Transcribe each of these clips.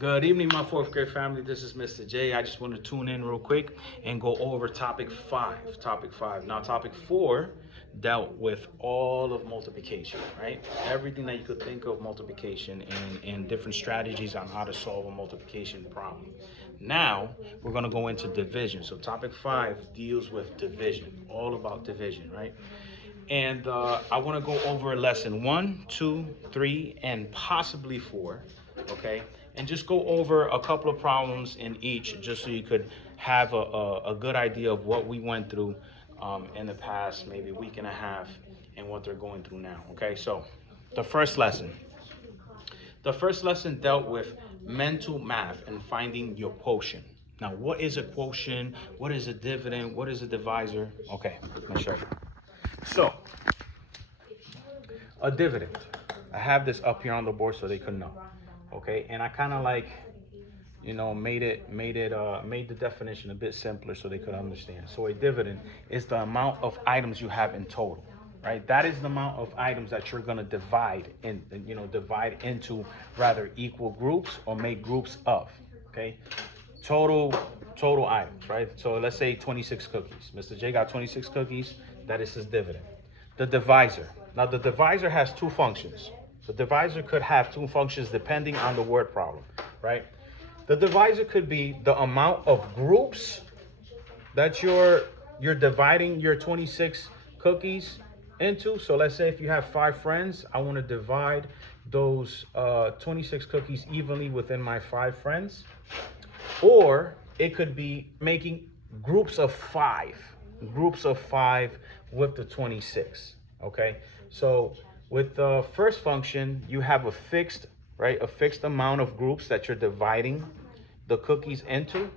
Good evening, my fourth grade family. This is Mr. J. I just want to tune in real quick and go over topic 5. Topic 5. Now, topic 4 dealt with all of multiplication, right? Everything that you could think of multiplication and different strategies on how to solve a multiplication problem. Now, we're going to go into division. So, topic 5 deals with division, all about division, right? And I want to go over lesson 1, 2, 3, and possibly 4, okay? And just go over a couple of problems in each, just so you could have a good idea of what we went through in the past, maybe week and a half, and what they're going through now, okay? So the first lesson dealt with mental math and finding your quotient. Now, what is a quotient? What is a dividend? What is a divisor? Okay, let me show you. So, a dividend. I have this up here on the board so they could know. Okay, and I kind of like, made the definition a bit simpler so they could understand. So a dividend is the amount of items you have in total, right? That is the amount of items that you're gonna divide into rather equal groups or make groups of. Okay, total items, right? So let's say 26 cookies. Mr. J got 26 cookies. That is his dividend. The divisor. Now the divisor has two functions. The divisor could have two functions depending on the word problem, right? The divisor could be the amount of groups that you're dividing your 26 cookies into. So let's say if you have 5 friends, I want to divide those 26 cookies evenly within my 5 friends. Or it could be making groups of 5 with the 26, okay? So with the first function, you have a fixed amount of groups that you're dividing the cookies into.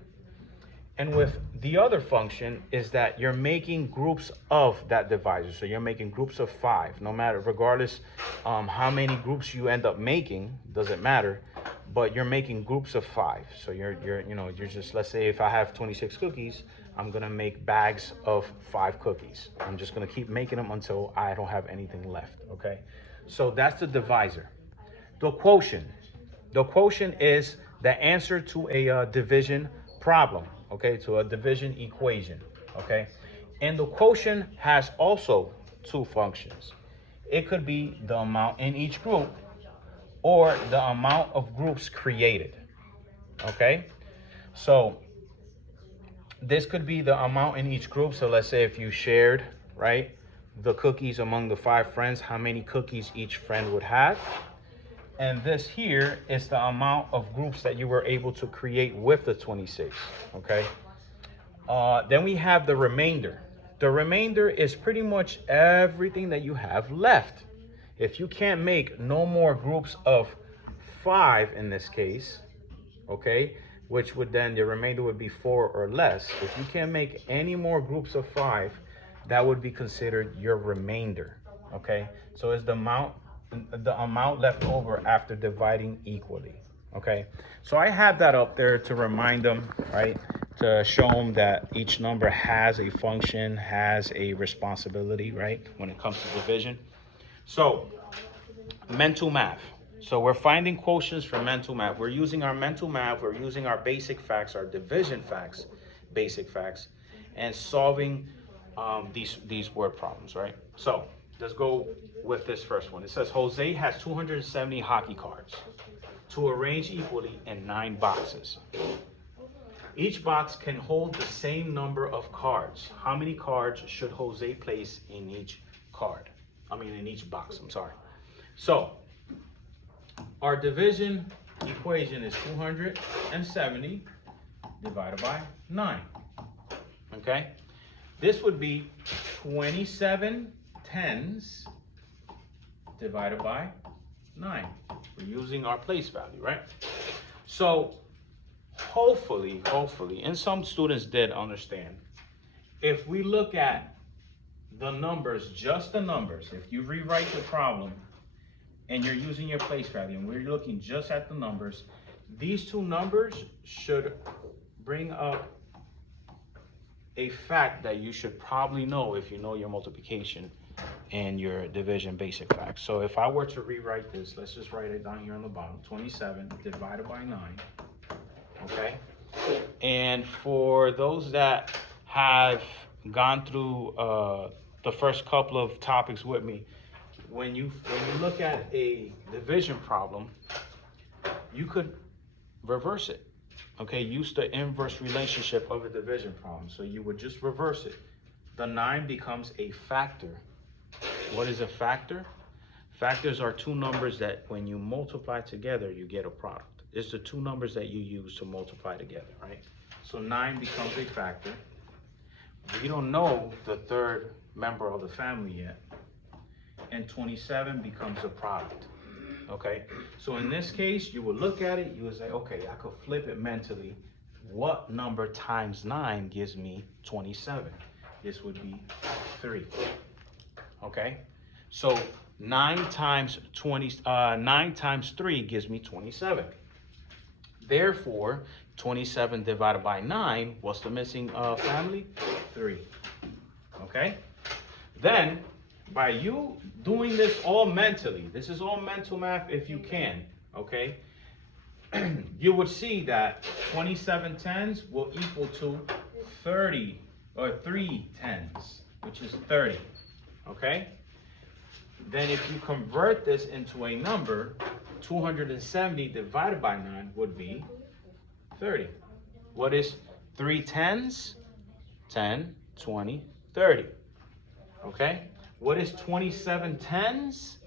And with the other function is that you're making groups of that divisor. So you're making groups of 5, regardless how many groups you end up making, doesn't matter, but you're making groups of 5. So you're just, let's say if I have 26 cookies, I'm gonna make bags of 5 cookies. I'm just gonna keep making them until I don't have anything left, okay? So that's the divisor. The quotient is the answer to a division problem, okay? To a division equation, okay? And the quotient has also two functions. It could be the amount in each group or the amount of groups created, okay? So this could be the amount in each group. So let's say if you shared, right, the cookies among the 5 friends, how many cookies each friend would have. And this here is the amount of groups that you were able to create with the 26, okay? Then we have the remainder. The remainder is pretty much everything that you have left. If you can't make no more groups of 5 in this case, okay, which would then, the remainder would be 4 or less. If you can't make any more groups of 5, that would be considered your remainder, okay? So it's the amount left over after dividing equally, okay? So I have that up there to remind them, right? To show them that each number has a function, has a responsibility, right? When it comes to division. So, mental math. So we're finding quotients for mental math. We're using our mental math. We're using our basic facts, our division facts, basic facts, and solving these word problems, right? So let's go with this first one. It says Jose has 270 hockey cards to arrange equally in 9 boxes. Each box can hold the same number of cards. How many cards should Jose place in each in each box, I'm sorry. So our division equation is 270 divided by 9, okay? This would be 27 tens divided by 9. We're using our place value, right? So hopefully, and some students did understand, if we look at the numbers, just the numbers, if you rewrite the problem and you're using your place value and we're looking just at the numbers, these two numbers should bring up a fact that you should probably know if you know your multiplication and your division basic facts. So if I were to rewrite this, let's just write it down here on the bottom. 27 divided by 9, okay? And for those that have gone through the first couple of topics with me, when you look at a division problem, you could reverse it, okay? Use the inverse relationship of a division problem. So you would just reverse it. The 9 becomes a factor. What is a factor? Factors are two numbers that when you multiply together, you get a product. It's the two numbers that you use to multiply together, right? So 9 becomes a factor. We don't know the third member of the family yet. And 27 becomes a product, okay? So in this case, you would look at it, you would say, okay, I could flip it mentally. What number times 9 gives me 27? This would be 3. Okay, so 9 times 3 gives me 27. Therefore, 27 divided by 9, what's the missing family? 3. Okay, then by you doing this all mentally, this is all mental math if you can, okay, you would see that 27 tens will equal to 30 or 3 tens, which is 30. Okay, then if you convert this into a number, 270 divided by 9 would be 30. What is 3 tens? 10, 20, 30. Okay, what is 27 tens?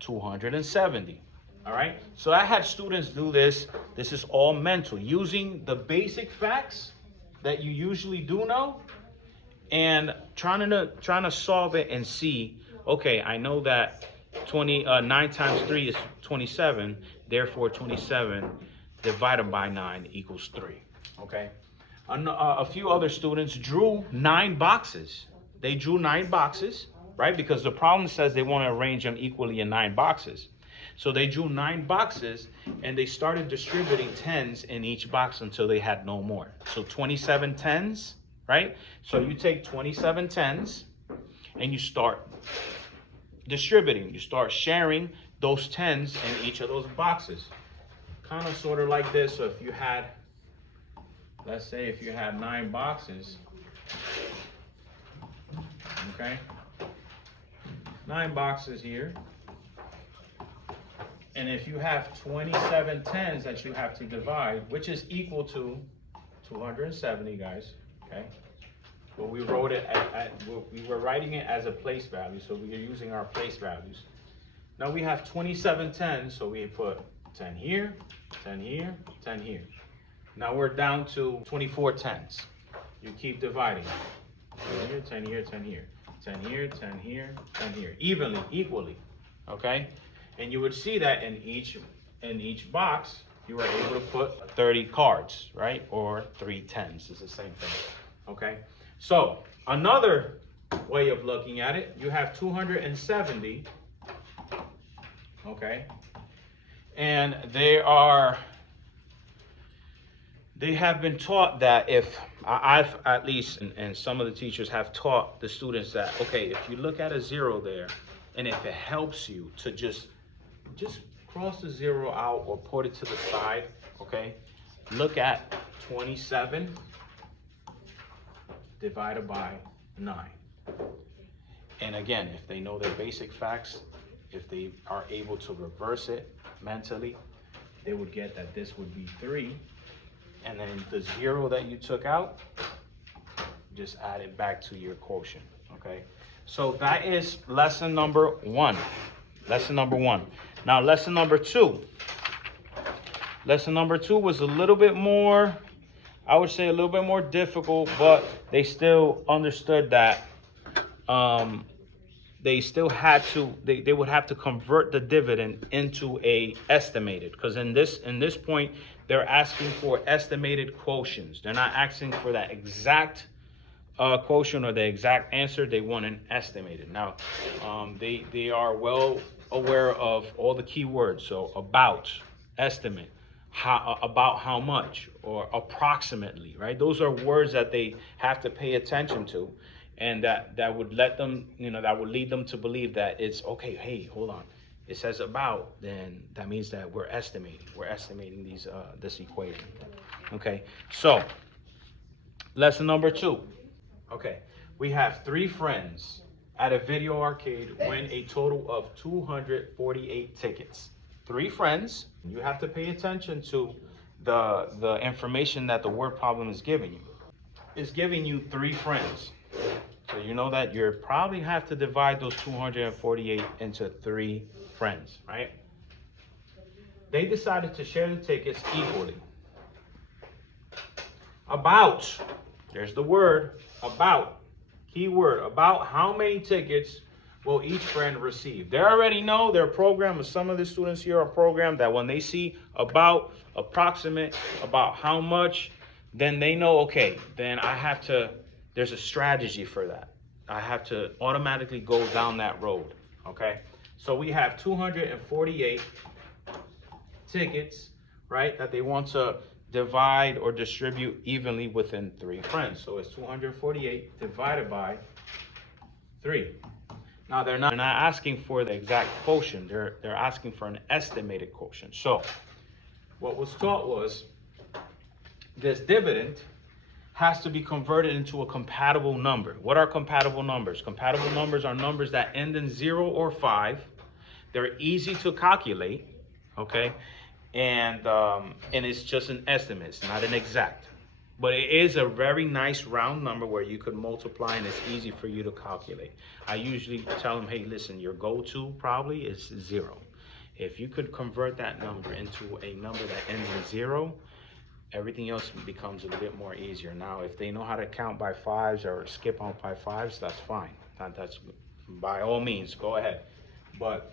270. All right, so I had students do this. This is all mental, using the basic facts that you usually do know, and trying to solve it and see, okay, I know that 9 times 3 is 27, therefore 27 divided by 9 equals 3, okay? A few other students drew 9 boxes. They drew 9 boxes, right? Because the problem says they want to arrange them equally in 9 boxes. So they drew 9 boxes, and they started distributing tens in each box until they had no more. So 27 tens, right? So you take 27 tens and you start distributing. You start sharing those tens in each of those boxes. Kind of sort of like this. So if you had, let's say if you had 9 boxes, okay? 9 boxes here. And if you have 27 tens that you have to divide, which is equal to 270, guys, okay? But we wrote it we were writing it as a place value, so we are using our place values. Now we have 27 tens, so we put 10 here, 10 here, 10 here. Now we're down to 24 tens. You keep dividing. 10 here, 10 here, 10 here, 10 here, 10 here, 10 here, equally, okay? And you would see that in each box, you were able to put 30 cards, right? Or 3 tens, it's the same thing, okay? So another way of looking at it, you have 270, okay? And they have been taught that if, I've at least, and some of the teachers have taught the students that, okay, if you look at a 0 there, and if it helps you to just cross the 0 out or put it to the side, okay? Look at 27 divided by 9. And again, if they know their basic facts, if they are able to reverse it mentally, they would get that this would be 3. And then the 0 that you took out, just add it back to your quotient, okay? So that is lesson number 1. Lesson number 1. Now, lesson number 2. Lesson number 2 was a little bit more, I would say a little bit more difficult, but they still understood that they still had to, they would have to convert the dividend into a estimated, because in this point, they're asking for estimated quotients. They're not asking for that exact quotient or the exact answer. They want an estimated. Now, they are well aware of all the key words. So about, estimate, about how much, or approximately, right? Those are words that they have to pay attention to. And that would let them, that would lead them to believe that it's okay. Hey, hold on. It says about, then that means that we're estimating these this equation. Okay, so lesson number 2. Okay, we have 3 friends at a video arcade win a total of 248 tickets. 3 friends. You have to pay attention to the information that the word problem is giving you. It's giving you 3 friends. So you know that you probably have to divide those 248 into 3 friends, right? They decided to share the tickets equally. About, there's the word, about, keyword, about how many tickets will each friend receive. They already know their program, and some of the students here are programmed that when they see about, approximate, about how much, then they know, okay, then I have to, there's a strategy for that. I have to automatically go down that road, okay? So we have 248 tickets, right, that they want to divide or distribute evenly within 3 friends. So it's 248 divided by 3. Now they're not asking for the exact quotient. They're asking for an estimated quotient. So what was taught was this dividend has to be converted into a compatible number. What are compatible numbers? Compatible numbers are numbers that end in 0 or 5. They're easy to calculate, okay? And it's just an estimate. It's not an exact. But it is a very nice round number where you could multiply and it's easy for you to calculate. I usually tell them, hey, listen, your go-to probably is 0. If you could convert that number into a number that ends in 0, everything else becomes a bit more easier. Now, if they know how to count by 5s or skip on by 5s, that's fine. That's by all means, go ahead. But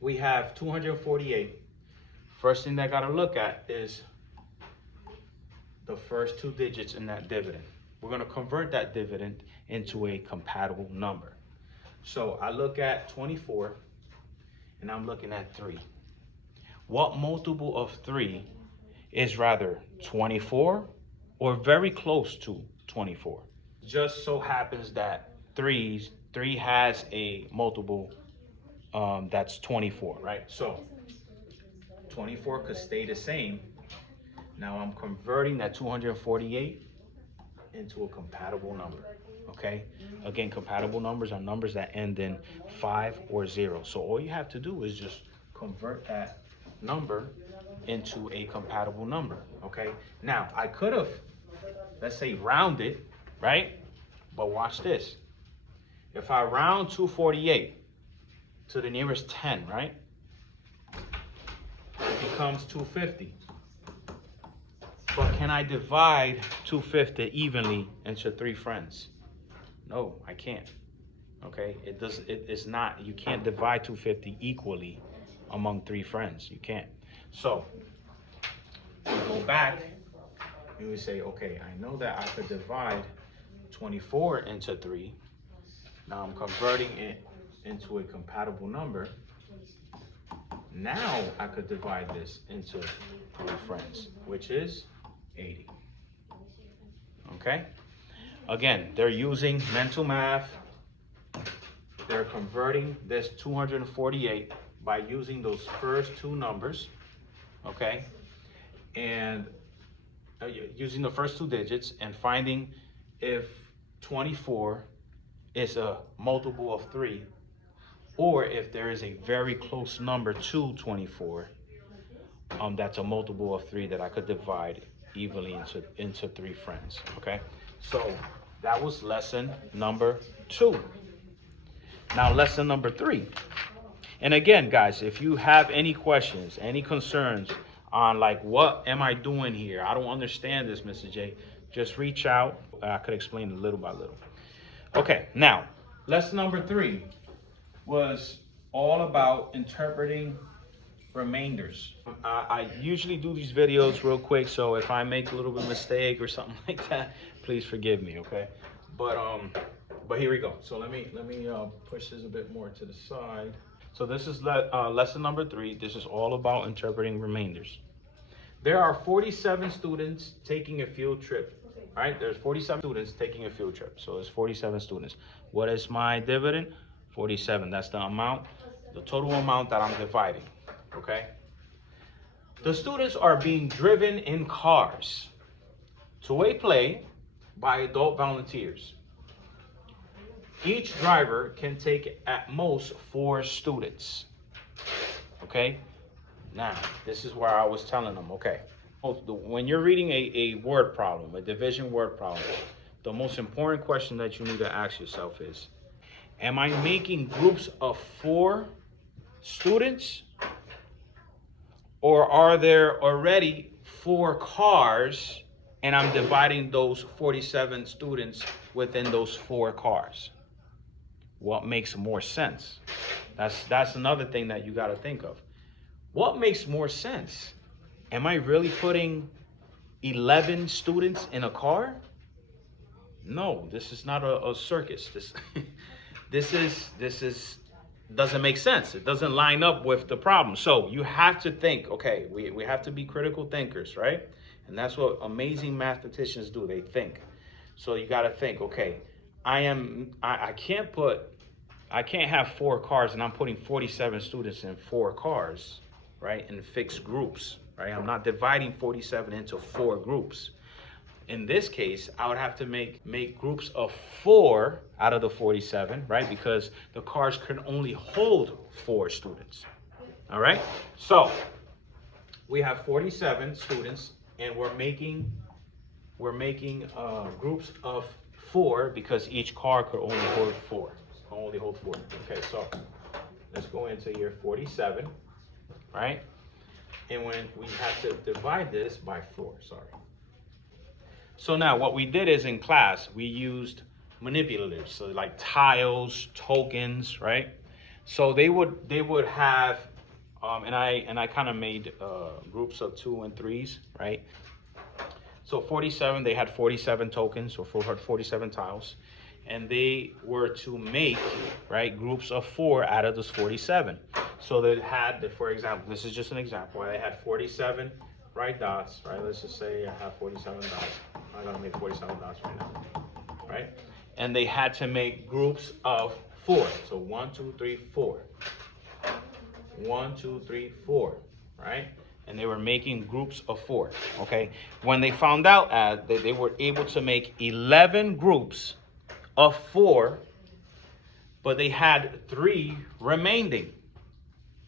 we have 248. First thing that I gotta look at is the first 2 digits in that dividend. We're gonna convert that dividend into a compatible number. So I look at 24 and I'm looking at 3. What multiple of 3 is rather 24 or very close to 24? Just so happens that 3 has a multiple that's 24, right? So 24 could stay the same. Now I'm converting that 248 into a compatible number, okay? Again, compatible numbers are numbers that end in 5 or 0. So all you have to do is just convert that number into a compatible number, okay? Now, I could have, let's say, rounded, right? But watch this. If I round 248 to the nearest 10, right? It becomes 250. But can I divide 250 evenly into 3 friends? No, I can't. Okay, it's not, you can't divide 250 equally among 3 friends. You can't. So you go back, you would say, okay, I know that I could divide 24 into 3. Now I'm converting it into a compatible number. Now I could divide this into 3 friends, which is 80. Okay? Again, they're using mental math. They're converting this 248 by using those first 2 numbers, okay? And using the first 2 digits and finding if 24 is a multiple of 3, or if there is a very close number to 24, that's a multiple of 3 that I could divide evenly into 3 friends, okay? So that was lesson number 2. Now lesson number 3. And again, guys, if you have any questions, any concerns on like, what am I doing here? I don't understand this, Mr. J. Just reach out. I could explain it little by little. Okay, now, lesson number 3 was all about interpreting remainders. I usually do these videos real quick, so if I make a little bit of mistake or something like that, please forgive me, okay? But here we go. So let me push this a bit more to the side. So this is lesson number 3. This is all about interpreting remainders. There are 47 students taking a field trip right? There's 47 students taking a field trip. So it's 47 students. What is my dividend? 47. That's the amount, the total amount that I'm dividing, okay? The students are being driven in cars to a play by adult volunteers. Each driver can take at most 4 students, okay? Now, this is where I was telling them, okay, when you're reading a word problem, a division word problem, the most important question that you need to ask yourself is, am I making groups of 4 students, or are there already 4 cars and I'm dividing those 47 students within those 4 cars? What makes more sense? That's another thing that you got to think of. What makes more sense? Am I really putting 11 students in a car? No, this is not a circus. This doesn't make sense. It doesn't line up with the problem. So you have to think, okay, we have to be critical thinkers, right? And that's what amazing mathematicians do. They think. So you got to think, okay, I can't have 4 cars and I'm putting 47 students in 4 cars, right? In fixed groups, right? I'm not dividing 47 into 4 groups. In this case, I would have to make groups of 4 out of the 47, right? Because the cars can only hold 4 students. All right? So we have 47 students and we're making groups of 4 because each car could only hold 4. Okay, so let's go into year 47, right? And when we have to divide this by 4, sorry. So now what we did is in class, we used manipulatives, so like tiles, tokens, right? So they would have, and I kind of made groups of 2 and 3s, right? So 47, they had 47 tokens or 47 tiles. And they were to make, right, groups of 4 out of those 47. So they had, for example, this is just an example. They had 47 right dots, right? Let's just say I have 47 dots. I'm gonna make 47 dots right now, right? And they had to make groups of 4. So 1, 2, 3, 4. 1, 2, 3, 4, right? And they were making groups of 4, okay? When they found out that they were able to make 11 groups of 4, but they had 3 remaining.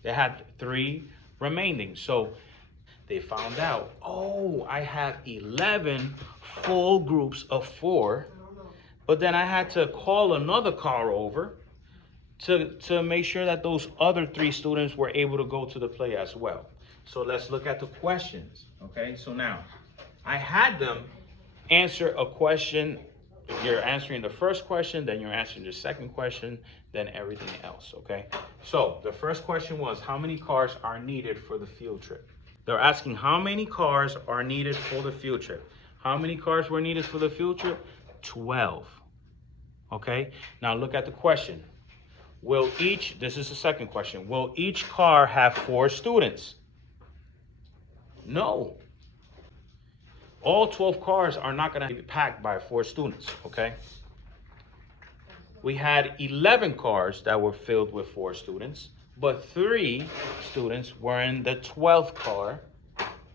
They had 3 remaining. So they found out, oh, I have 11 full groups of 4, but then I had to call another car over to make sure that those other 3 students were able to go to the play as well. So let's look at the questions, okay? So now, I had them answer a question. You're answering the first question, then you're answering the second question, then everything else, okay? So the first question was, how many cars are needed for the field trip? They're asking how many cars are needed for the field trip. How many cars were needed for the field trip? 12, okay? Now look at the question. This is the second question, will each car have 4 students? No. All 12 cars are not going to be packed by 4 students, okay? We had 11 cars that were filled with 4 students, but 3 students were in the 12th car,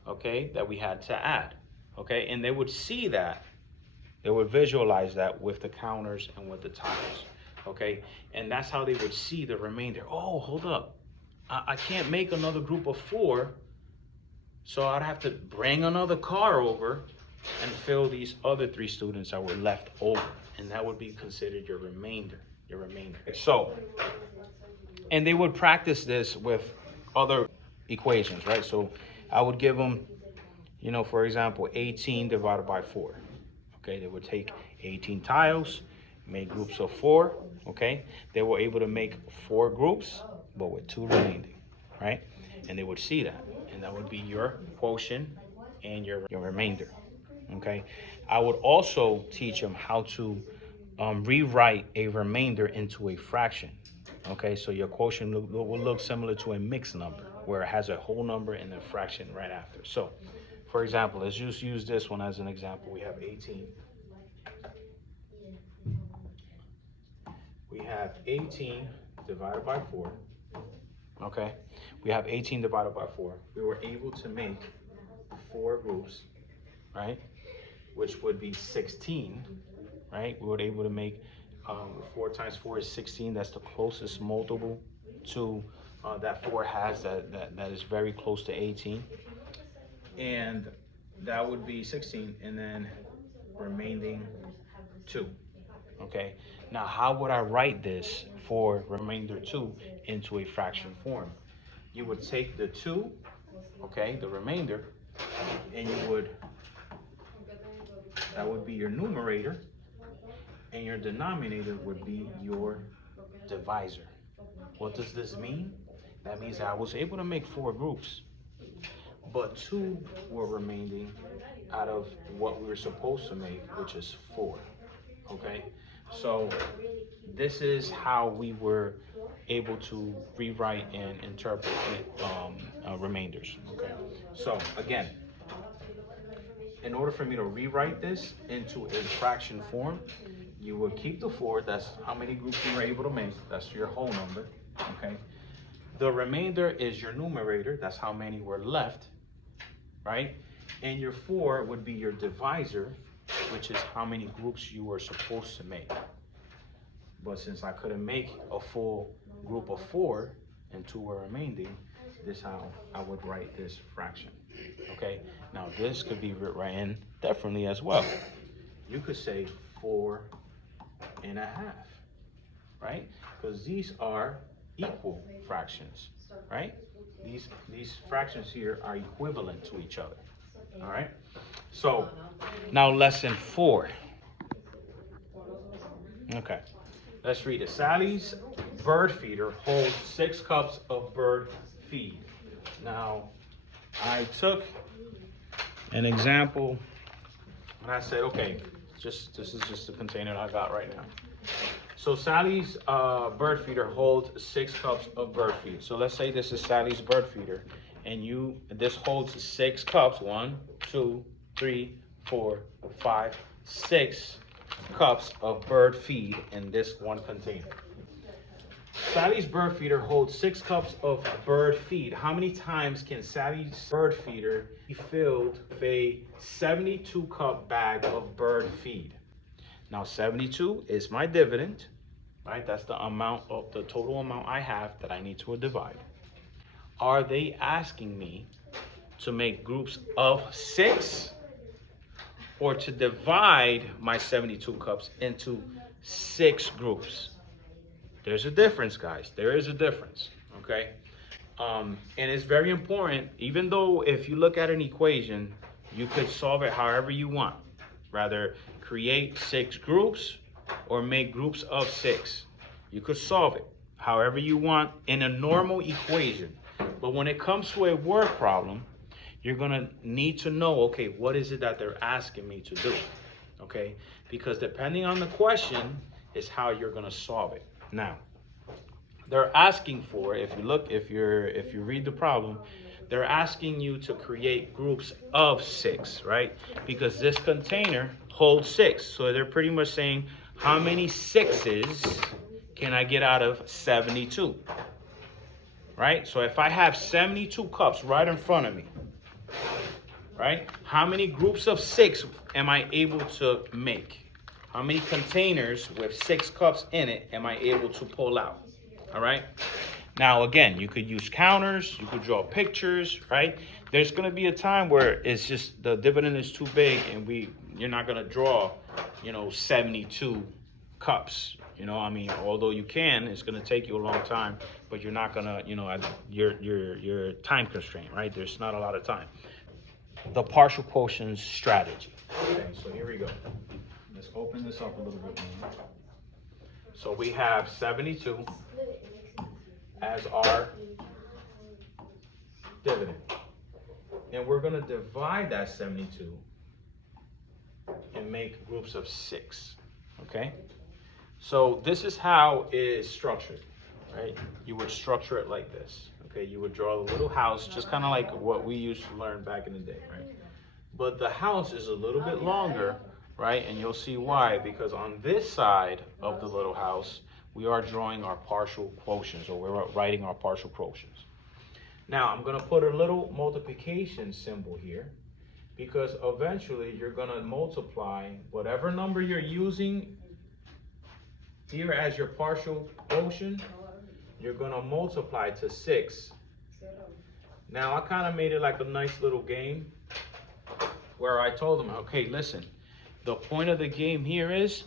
okay, that we had to add, okay? And they would see that, they would visualize that with the counters and with the tiles, okay? And that's how they would see the remainder. Oh, hold up. I can't make another group of 4, so I'd have to bring another car over and fill these other 3 students that were left over. And that would be considered your remainder. So, and they would practice this with other equations, right? So I would give them, you know, for example, 18 divided by 4. Okay, they would take 18 tiles, make groups of 4, okay? They were able to make 4 groups, but with 2 remaining, right? And they would see that. And that would be your quotient and your remainder, okay? I would also teach them how to rewrite a remainder into a fraction, okay? So your quotient will look similar to a mixed number, where it has a whole number and a fraction right after. So, for example, let's just use this one as an example. We have 18. We have 18 divided by 4. Okay, we have 18 divided by 4. We were able to make 4 groups, right? Which would be 16, right? We were able to make 4 times 4 is 16. That's the closest multiple to that 4 has that is very close to 18. And that would be 16, and then remaining 2. Okay, now how would I write this for remainder 2 into a fraction form? You would take the 2, okay, the remainder, and that would be your numerator, and your denominator would be your divisor. What does this mean? That means I was able to make 4 groups, but 2 were remaining out of what we were supposed to make, which is 4. Okay, so this is how we were able to rewrite and interpret remainders. Okay, so again, in order for me to rewrite this into a fraction form, you would keep the 4, that's how many groups you were able to make, that's your whole number, okay? The remainder is your numerator, that's how many were left, right? And your 4 would be your divisor, which is how many groups you were supposed to make. But since I couldn't make a full group of 4 and 2 were remaining, this is how I would write this fraction. Okay, now this could be written differently as well. You could say 4 1/2, right? Because these are equal fractions, right? These fractions here are equivalent to each other. All right. So now lesson 4. Okay, let's read it. Sally's bird feeder holds 6 cups of bird feed. Now, I took an example and I said, okay, this is just the container I got right now. So Sally's bird feeder holds 6 cups of bird feed. So let's say this is Sally's bird feeder, and this holds 6 cups. 1, 2, 3, 4, 5, 6 cups of bird feed in this one container. Sally's bird feeder holds 6 cups of bird feed. How many times can Sally's bird feeder be filled with a 72-cup bag of bird feed? Now 72 is my dividend, right? That's the amount of the total amount I have that I need to divide. Are they asking me to make groups of 6 or to divide my 72 cups into 6 groups? There's a difference, guys. There is a difference, okay? And it's very important, even though if you look at an equation, you could solve it however you want. Rather create 6 groups or make groups of 6. You could solve it however you want in a normal equation. But when it comes to a word problem, you're gonna need to know, okay, what is it that they're asking me to do, okay? Because depending on the question is how you're gonna solve it. Now, they're asking for, if you read the problem, they're asking you to create groups of 6, right? Because this container holds 6. So they're pretty much saying, how many 6s can I get out of 72? Right? So if I have 72 cups right in front of me, right? How many groups of 6 am I able to make? How many containers with 6 cups in it am I able to pull out? All right. Now, again, you could use counters, you could draw pictures, right? There's going to be a time where it's just the dividend is too big and you're not going to draw, 72 cups. I mean, although you can, it's going to take you a long time, but you're not going to, you're time constrained, right? There's not a lot of time. The partial quotient strategy. Okay, so here we go. Let's open this up a little bit more. So we have 72 as our dividend. And we're going to divide that 72 and make groups of 6. Okay? So this is how it is structured, right? You would structure it like this. Okay, you would draw the little house, just kind of like what we used to learn back in the day, right? But the house is a little bit longer, right? And you'll see why, because on this side of the little house, we are drawing our partial quotients, or we're writing our partial quotients. Now, I'm gonna put a little multiplication symbol here, because eventually you're gonna multiply whatever number you're using here as your partial quotient, you're gonna multiply to 6. Now, I kind of made it like a nice little game where I told them, okay, listen, the point of the game here is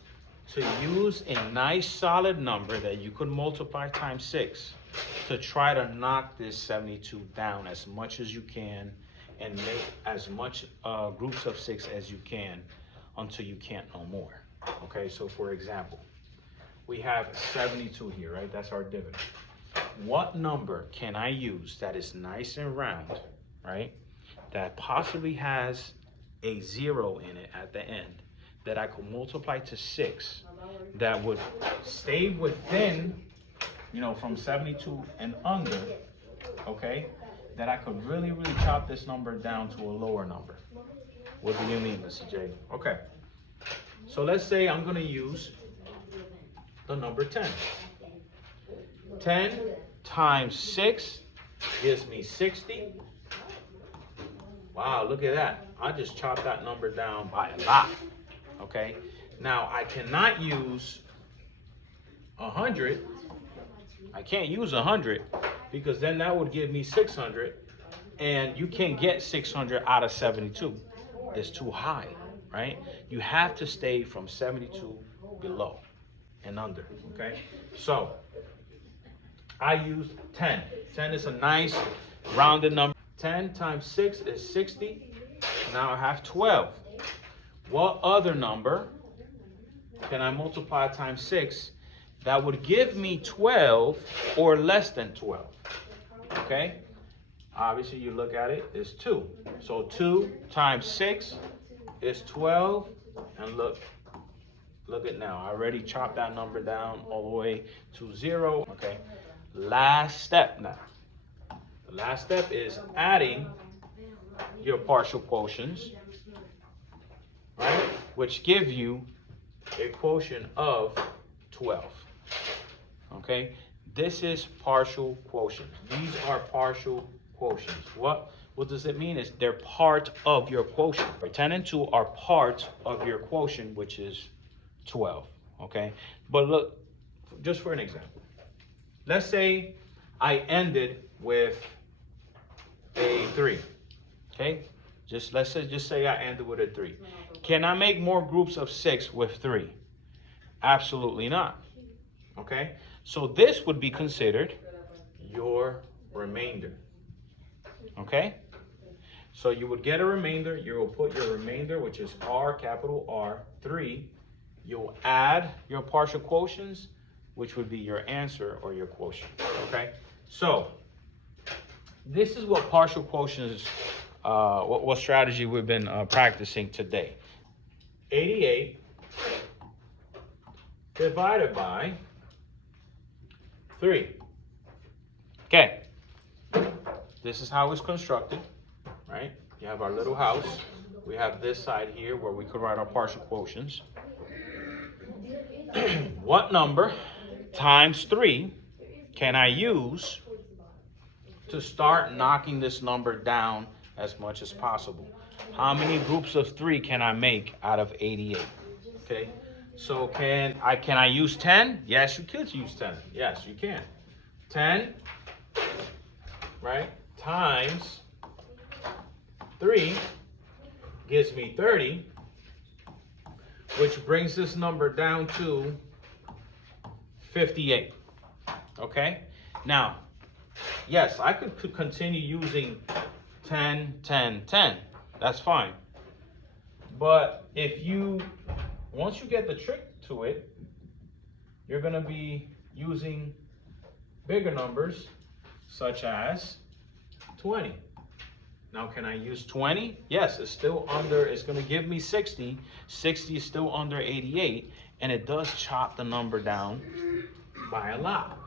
to use a nice solid number that you could multiply times 6 to try to knock this 72 down as much as you can and make as much groups of 6 as you can until you can't no more. Okay, so for example, we have 72 here, right? That's our dividend. What number can I use that is nice and round, right? That possibly has a 0 in it at the end, that I could multiply to 6, that would stay within, you know, from 72 and under, okay? That I could really, really chop this number down to a lower number. What do you mean, Mr. J? Okay. So let's say I'm gonna use the number 10. 10 times 6 gives me 60. Wow, look at that. I just chopped that number down by a lot, okay? Now, I cannot use 100. I can't use 100 because then that would give me 600, and you can't get 600 out of 72. It's too high, right? You have to stay from 72 below and under, okay? So, I used 10. 10 is a nice rounded number. 10 times 6 is 60. Now I have 12. What other number can I multiply times 6 that would give me 12 or less than 12? Okay? Obviously, you look at it, it's 2. So 2 times 6 is 12. And look at now. I already chopped that number down all the way to 0. Okay? Last step now. The last step is adding your partial quotients, right? Which give you a quotient of 12. Okay? This is partial quotient. These are partial quotients. What does it mean? Is they're part of your quotient. 10 and 2 are part of your quotient, which is 12. Okay? But look, just for an example. Let's say I ended with a 3. Okay? Let's say I ended with a 3. Can I make more groups of 6 with 3? Absolutely not. Okay? So this would be considered your remainder. Okay? So you would get a remainder. You will put your remainder, which is R, capital R, 3. You'll add your partial quotients, which would be your answer or your quotient. Okay? So this is what partial quotients, what strategy we've been practicing today. 88 divided by 3. Okay. This is how it's constructed, right? You have our little house. We have this side here where we could write our partial quotients. What number times 3 can I use to start knocking this number down as much as possible? How many groups of 3 can I make out of 88? Okay, so can I use 10? Yes, you could use 10. Yes, you can. 10, right, times 3 gives me 30, which brings this number down to 58. Okay, now, yes, I could continue using 10, 10, 10. That's fine. But once you get the trick to it, you're going to be using bigger numbers, such as 20. Now, can I use 20? Yes, it's still under, it's going to give me 60. 60 is still under 88, and it does chop the number down by a lot.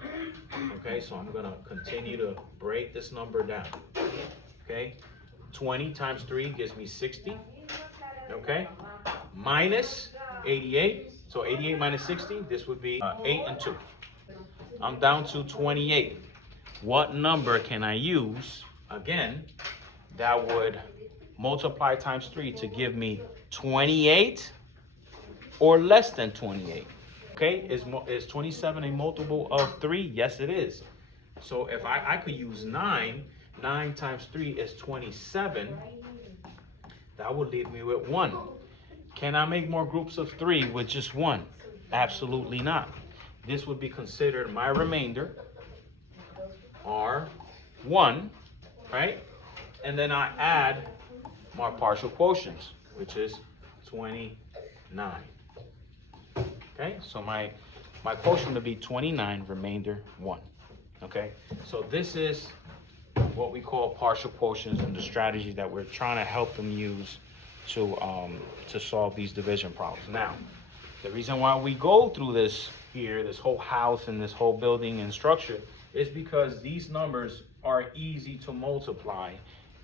Okay, so I'm gonna continue to break this number down. Okay, 20 times 3 gives me 60. Okay, minus 88. So 88 minus 60, this would be 8 and 2. I'm down to 28. What number can I use, again, that would multiply times 3 to give me 28 or less than 28? Okay, is 27 a multiple of 3? Yes, it is. So if I could use 9, 9 times 3 is 27. That would leave me with 1. Can I make more groups of 3 with just 1? Absolutely not. This would be considered my remainder, R1, right? And then I add my partial quotients, which is 29. Okay, so my quotient would be 29, remainder 1. Okay, so this is what we call partial quotients and the strategy that we're trying to help them use to solve these division problems. Now, the reason why we go through this here, this whole house and this whole building and structure, is because these numbers are easy to multiply,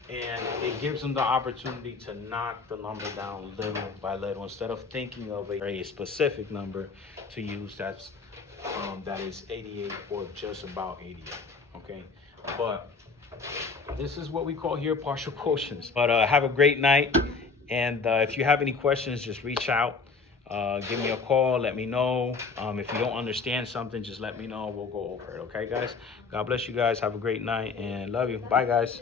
and it gives them the opportunity to knock the number down little by little instead of thinking of a specific number to use that is 88 or just about 88. Okay, but this is what we call here partial quotients. But have a great night, and if you have any questions, just reach out. Give me a call, let me know. If you don't understand something, just let me know. We'll go over it, okay, guys? God bless you guys. Have a great night and love you. Bye, guys.